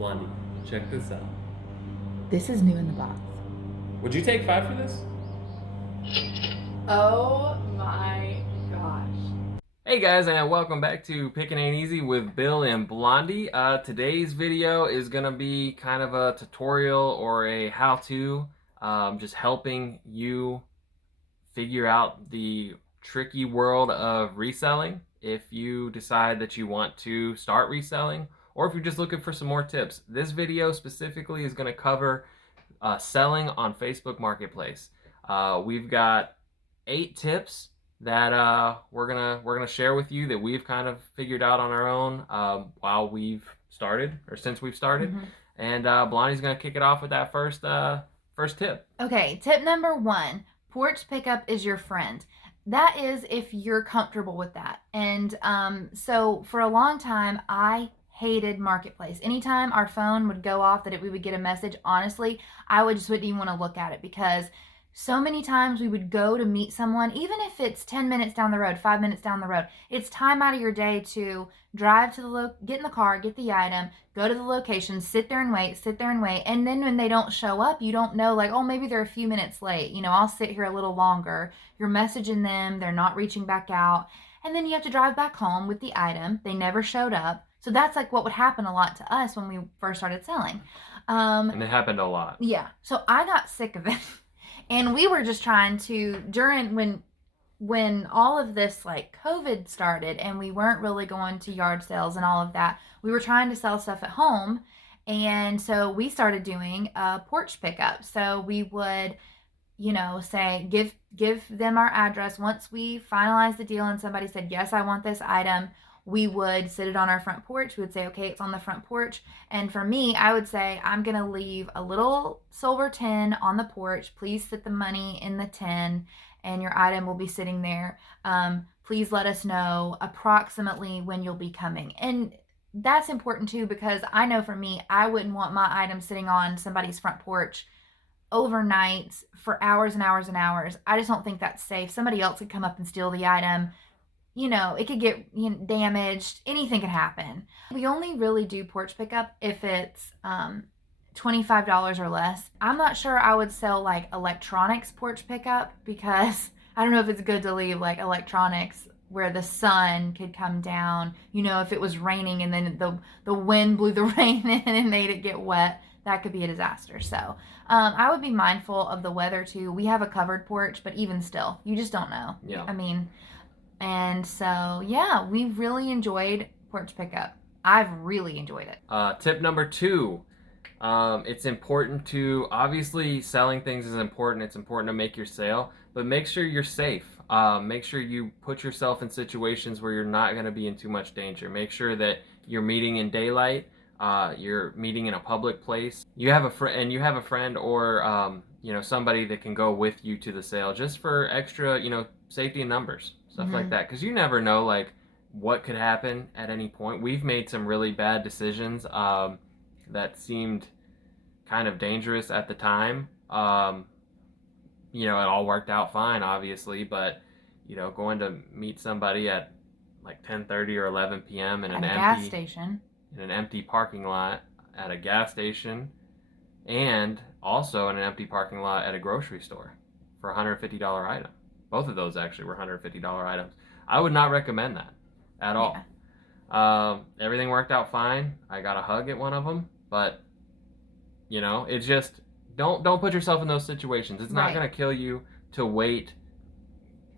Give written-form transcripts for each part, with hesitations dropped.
Blondie, check this out. This is new in the box. Would you take 5 for this? Oh my gosh. Hey guys, and welcome back to Pickin' Ain't Easy with Bill and Blondie. Today's video is gonna be kind of a tutorial or a how-to, just helping you figure out the tricky world of reselling if you decide that you want to start reselling, or if you're just looking for some more tips. This video specifically is gonna cover selling on Facebook Marketplace. We've got 8 tips that we're gonna share with you that we've kind of figured out on our own while we've started, or since we've started. And Blondie's gonna kick it off with that first tip. Okay, tip number 1, porch pickup is your friend. That is if you're comfortable with that. And so for a long time, I hated Marketplace. Anytime our phone would go off that we would get a message, honestly, I wouldn't even want to look at it, because so many times we would go to meet someone, even if it's 10 minutes down the road, 5 minutes down the road. It's time out of your day to drive to get in the car, get the item, go to the location, sit there and wait. And then when they don't show up, you don't know, like, oh, maybe they're a few minutes late. You know, I'll sit here a little longer. You're messaging them, they're not reaching back out. And then you have to drive back home with the item. They never showed up. So that's like what would happen a lot to us when we first started selling. And it happened a lot. Yeah. So I got sick of it. And we were just trying to, when all of this like COVID started and we weren't really going to yard sales and all of that, we were trying to sell stuff at home. And so we started doing a porch pickup. So we would, you know, say, give them our address. Once we finalized the deal and somebody said, yes, I want this item, we would sit it on our front porch. We would say, okay, it's on the front porch. And for me, I would say, I'm going to leave a little silver tin on the porch. Please sit the money in the tin and your item will be sitting there. Please let us know approximately when you'll be coming. And that's important too, because I know for me, I wouldn't want my item sitting on somebody's front porch overnight for hours and hours and hours. I just don't think that's safe. Somebody else could come up and steal the item. You know, it could get damaged. Anything could happen. We only really do porch pickup if it's $25 or less. I'm not sure I would sell like electronics porch pickup, because I don't know if it's good to leave like electronics where the sun could come down. You know, if it was raining and then the wind blew the rain in and made it get wet, that could be a disaster. So I would be mindful of the weather too. We have a covered porch, but even still, you just don't know. Yeah. I mean, and so, yeah, we really enjoyed porch pickup. I've really enjoyed it. Tip number 2, it's important to, obviously selling things is important. It's important to make your sale, but make sure you're safe. Make sure you put yourself in situations where you're not going to be in too much danger. Make sure that you're meeting in daylight. You're meeting in a public place. You have a friend or you know, somebody that can go with you to the sale, just for extra, you know, safety in numbers, stuff like that, because you never know like what could happen at any point. We've made some really bad decisions that seemed kind of dangerous at the time. You know, it all worked out fine, obviously, but you know, going to meet somebody at like 10:30 or 11 p.m. in At a gas station, in an empty parking lot at a gas station, and also in an empty parking lot at a grocery store for a $150 item. Both of those actually were $150 items. I would not recommend that at all. Yeah. Everything worked out fine. I got a hug at one of them, but you know, it's just don't put yourself in those situations. It's not going to kill you to wait,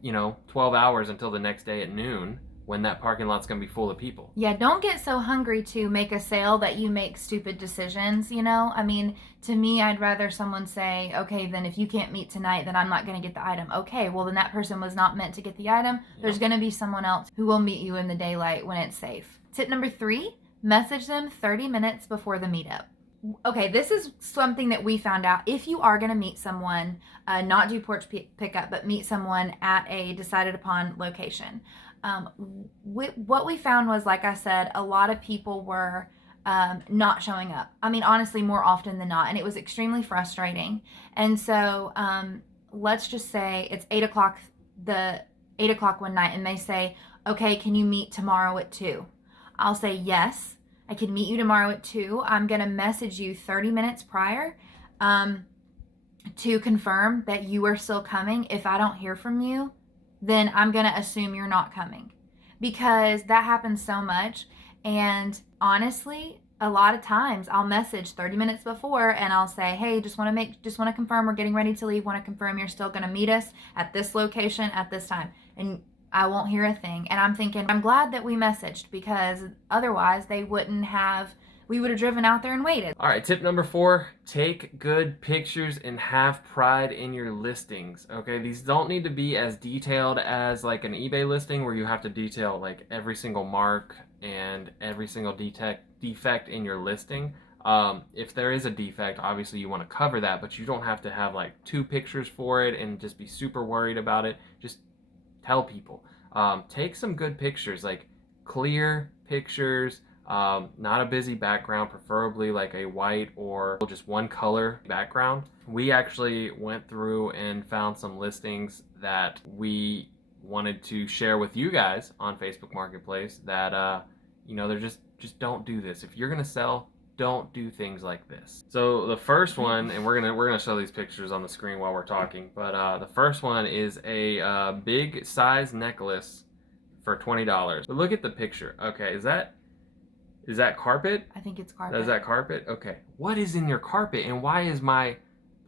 you know, 12 hours until the next day at noon, when that parking lot's going to be full of people. Yeah, don't get so hungry to make a sale that you make stupid decisions, you know? I mean, to me, I'd rather someone say, okay, then if you can't meet tonight, then I'm not going to get the item. Okay, well, then that person was not meant to get the item. Yeah. There's going to be someone else who will meet you in the daylight when it's safe. Tip number 3, message them 30 minutes before the meetup. Okay, this is something that we found out. If you are going to meet someone, not do porch pickup, but meet someone at a decided upon location. What we found was, like I said, a lot of people were not showing up. I mean, honestly, more often than not, and it was extremely frustrating. And so let's just say it's 8 o'clock, the 8 o'clock one night, and they say, okay, can you meet tomorrow at 2? I'll say yes. I can meet you tomorrow at 2. I'm going to message you 30 minutes prior to confirm that you are still coming. If I don't hear from you, then I'm going to assume you're not coming, because that happens so much. And honestly, a lot of times I'll message 30 minutes before and I'll say, hey, just want to confirm we're getting ready to leave. Want to confirm you're still going to meet us at this location at this time. And I won't hear a thing. And I'm thinking, I'm glad that we messaged, because otherwise we would have driven out there and waited. All right, tip number 4, take good pictures and have pride in your listings. Okay, these don't need to be as detailed as like an eBay listing where you have to detail like every single mark and every single defect in your listing. If there is a defect, obviously you want to cover that, but you don't have to have like 2 pictures for it and just be super worried about it. Just tell people. Take some good pictures, like clear pictures, not a busy background, preferably like a white or just one color background. We actually went through and found some listings that we wanted to share with you guys on Facebook Marketplace that, they're just don't do this. If you're gonna sell, don't do things like this. So the first one, and we're gonna show these pictures on the screen while we're talking, but the first one is a big size necklace for $20. But look at the picture. Okay, is that carpet? I think it's carpet. Is that carpet? Okay. What is in your carpet, and why is my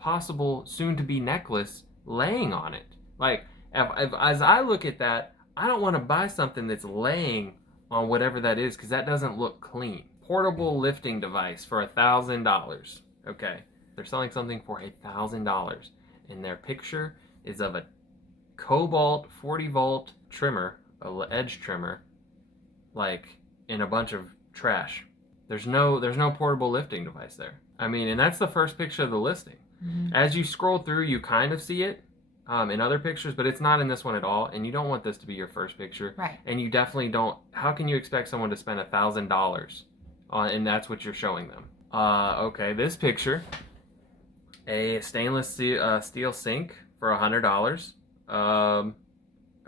possible soon-to-be necklace laying on it? Like, if as I look at that, I don't want to buy something that's laying on whatever that is, because that doesn't look clean. Portable lifting device for $1,000. Okay, they're selling something for $1,000, and their picture is of a Cobalt 40-volt trimmer, a edge trimmer, like in a bunch of trash. There's no portable lifting device there. I mean, and that's the first picture of the listing. Mm-hmm. As you scroll through, you kind of see it in other pictures, but it's not in this one at all, and you don't want this to be your first picture. Right. And you definitely don't. How can you expect someone to spend $1,000 and that's what you're showing them? Okay, this picture, a stainless steel sink for $100.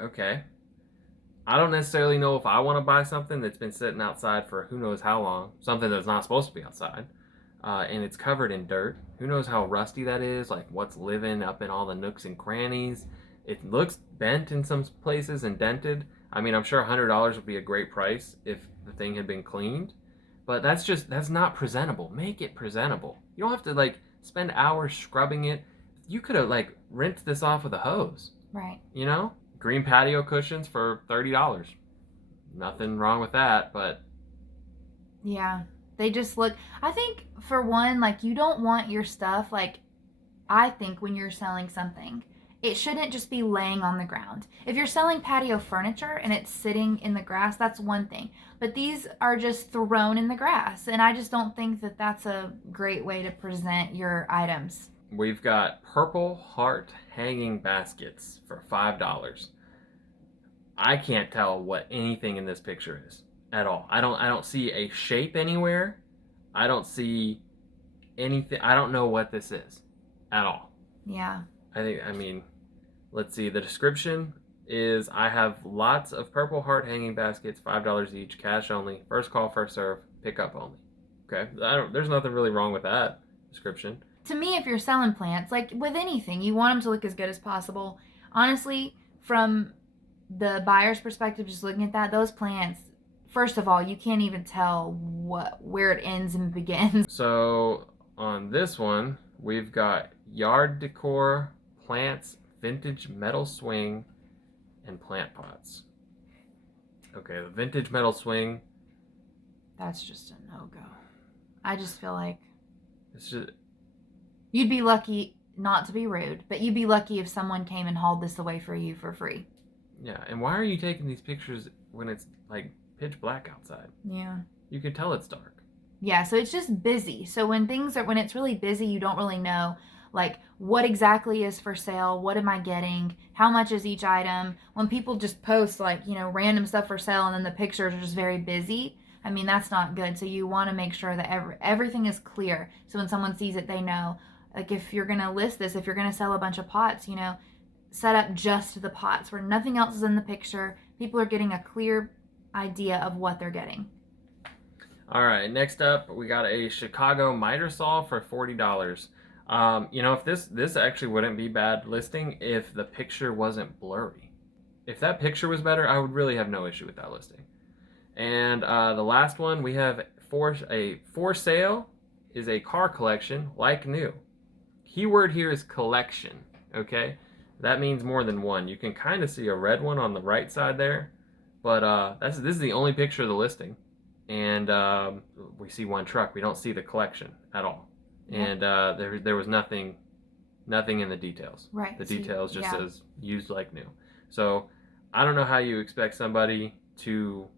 Okay. I don't necessarily know if I want to buy something that's been sitting outside for who knows how long, something that's not supposed to be outside, and it's covered in dirt. Who knows how rusty that is, like what's living up in all the nooks and crannies. It looks bent in some places and dented. I mean, I'm sure $100 would be a great price if the thing had been cleaned, but that's not presentable. Make it presentable. You don't have to like spend hours scrubbing it. You could have like rinsed this off with a hose. Right. You know? Green patio cushions for $30. Nothing wrong with that, but yeah, they just look, I think for one, like you don't want your stuff, like I think when you're selling something, it shouldn't just be laying on the ground. If you're selling patio furniture and it's sitting in the grass, that's one thing. But these are just thrown in the grass, and I just don't think that that's a great way to present your items. We've got purple heart hanging baskets for $5. I can't tell what anything in this picture is at all. I don't see a shape anywhere. I don't see anything. I don't know what this is at all. Yeah. I mean, let's see. The description is, I have lots of purple heart hanging baskets, $5 each, cash only, first call, first serve, pick up only. Okay. There's nothing really wrong with that description. To me, if you're selling plants, like with anything, you want them to look as good as possible. Honestly, from the buyer's perspective, just looking at that, those plants, first of all, you can't even tell where it ends and begins. So on this one, we've got yard decor, plants, vintage metal swing, and plant pots. Okay, the vintage metal swing. That's just a no-go. I just feel like It's just, you'd be lucky, not to be rude, but you'd be lucky if someone came and hauled this away for you for free. yeah, and why are you taking these pictures when it's like pitch black outside? Yeah. You can tell it's dark. Yeah, so it's just busy. So when it's really busy, you don't really know like what exactly is for sale, what am I getting, how much is each item. When people just post like, random stuff for sale and then the pictures are just very busy, I mean, that's not good. So you want to make sure that everything is clear. So when someone sees it, they know. Like if you're going to list this, if you're going to sell a bunch of pots, set up just the pots where nothing else is in the picture. People are getting a clear idea of what they're getting. All right, next up, we got a Chicago miter saw for $40. If this actually wouldn't be bad listing if the picture wasn't blurry. If that picture was better, I would really have no issue with that listing. And the last one we have for sale is a car collection like new. Keyword here is collection. Okay, that means more than one. You can kind of see a red one on the right side there, but this is the only picture of the listing, and we see one truck. We don't see the collection at all, and there was nothing in the details. Right. The details just says used like new. So I don't know how you expect somebody to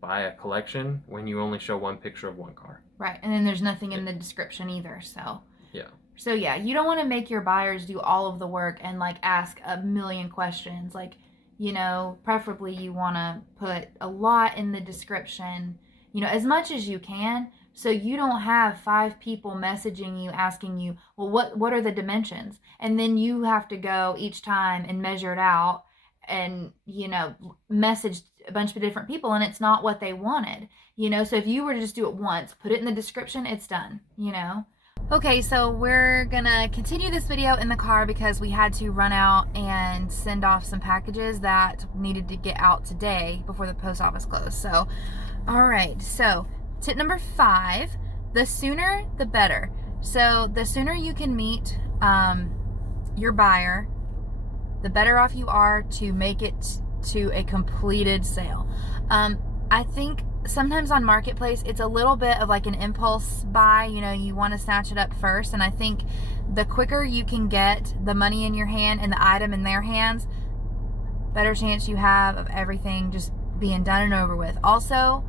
buy a collection when you only show one picture of one car. Right, and then there's nothing in the description either. Yeah. So yeah, you don't want to make your buyers do all of the work and like ask a million questions. Like, preferably you want to put a lot in the description, as much as you can, so you don't have 5 people messaging you asking you, well, what are the dimensions? And then you have to go each time and measure it out and, message a bunch of different people, and it's not what they wanted, So if you were to just do it once, put it in the description, it's done, Okay, so we're gonna continue this video in the car because we had to run out and send off some packages that needed to get out today before the post office closed. So, all right, so tip number 5, the sooner the better. So the sooner you can meet your buyer, the better off you are to make it to a completed sale. I think sometimes on Marketplace, it's a little bit of like an impulse buy. You want to snatch it up first. And I think the quicker you can get the money in your hand and the item in their hands, better chance you have of everything just being done and over with. Also,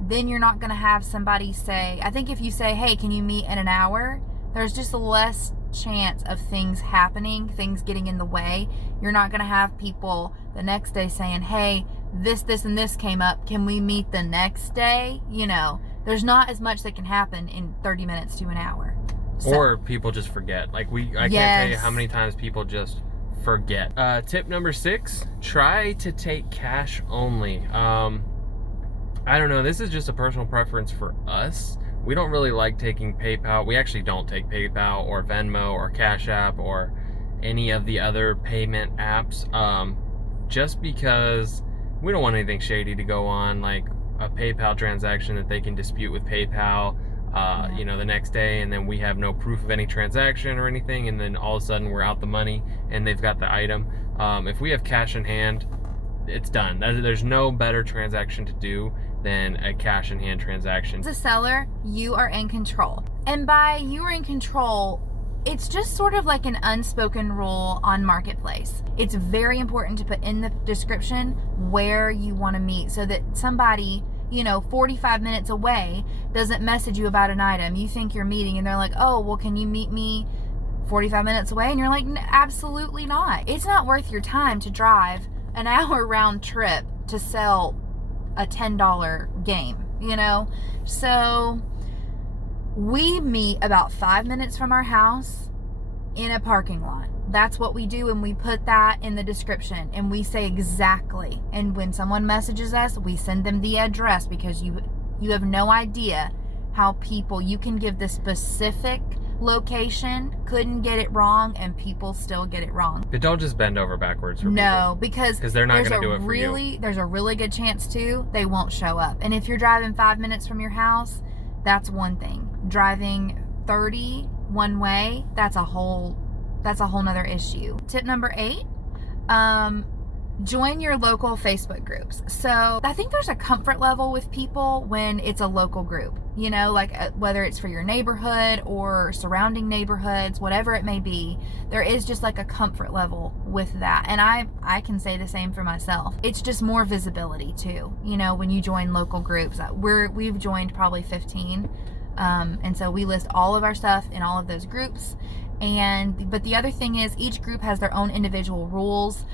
then you're not going to have somebody say, I think if you say, hey, can you meet in an hour? There's just less chance of things happening, things getting in the way. You're not going to have people the next day saying, hey, this, and this came up. Can we meet the next day? There's not as much that can happen in 30 minutes to an hour. So, or people just forget. I can't tell you how many times people just forget. Tip number 6, try to take cash only. I don't know. This is just a personal preference for us. We don't really like taking PayPal. We actually don't take PayPal or Venmo or Cash App or any of the other payment apps, just because we don't want anything shady to go on, like a PayPal transaction that they can dispute with PayPal, the next day, and then we have no proof of any transaction or anything, and then all of a sudden we're out the money and they've got the item. If we have cash in hand, it's done. There's no better transaction to do than a cash in hand transaction. As a seller, you are in control. And by you are in control, it's just sort of like an unspoken rule on Marketplace. It's very important to put in the description where you want to meet so that somebody, 45 minutes away doesn't message you about an item. You think you're meeting and they're like, oh, well, can you meet me 45 minutes away? And you're like, absolutely not. It's not worth your time to drive an hour round trip to sell a $10 game, So we meet about 5 minutes from our house in a parking lot. That's what we do, and we put that in the description, and we say exactly. And when someone messages us, we send them the address, because you have no idea how you can give the specific location, couldn't get it wrong, and people still get it wrong. But don't just bend over backwards for people. Because they're not going to do it for you. There's a really good chance too they won't show up. And if you're driving 5 minutes from your house, that's one thing. Driving 30 one way, that's a whole nother issue. Tip number 8, join your local Facebook groups. So I think there's a comfort level with people when it's a local group, whether it's for your neighborhood or surrounding neighborhoods, whatever it may be, there is just like a comfort level with that. And I can say the same for myself. It's just more visibility too, when you join local groups. We've joined probably 15. And so we list all of our stuff in all of those groups. But the other thing is each group has their own individual rules.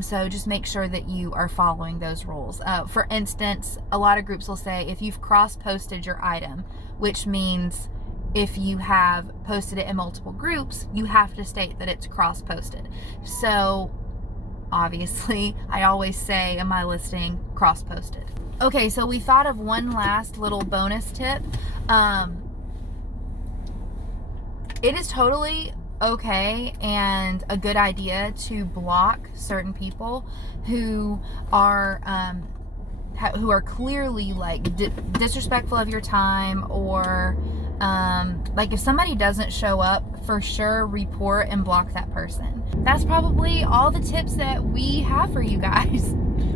So just make sure that you are following those rules. For instance, a lot of groups will say if you've cross-posted your item, which means if you have posted it in multiple groups, you have to state that it's cross-posted. So obviously, I always say in my listing, cross-posted. Okay, so we thought of one last little bonus tip. It is totally okay and a good idea to block certain people who are clearly like disrespectful of your time, or like if somebody doesn't show up, for sure report and block that person. That's probably all the tips that we have for you guys.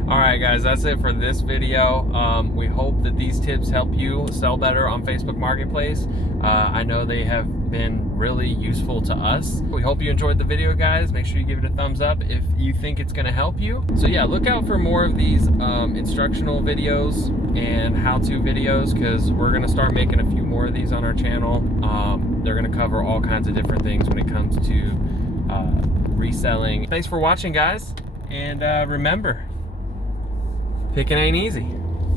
All right, guys, that's it for this video. We hope that these tips help you sell better on Facebook Marketplace. I know they have been really useful to us. We hope you enjoyed the video, guys. Make sure you give it a thumbs up if you think it's gonna help you. So yeah, look out for more of these instructional videos and how-to videos, because we're gonna start making a few more of these on our channel. They're gonna cover all kinds of different things when it comes to reselling. Thanks for watching, guys, and remember, picking ain't easy.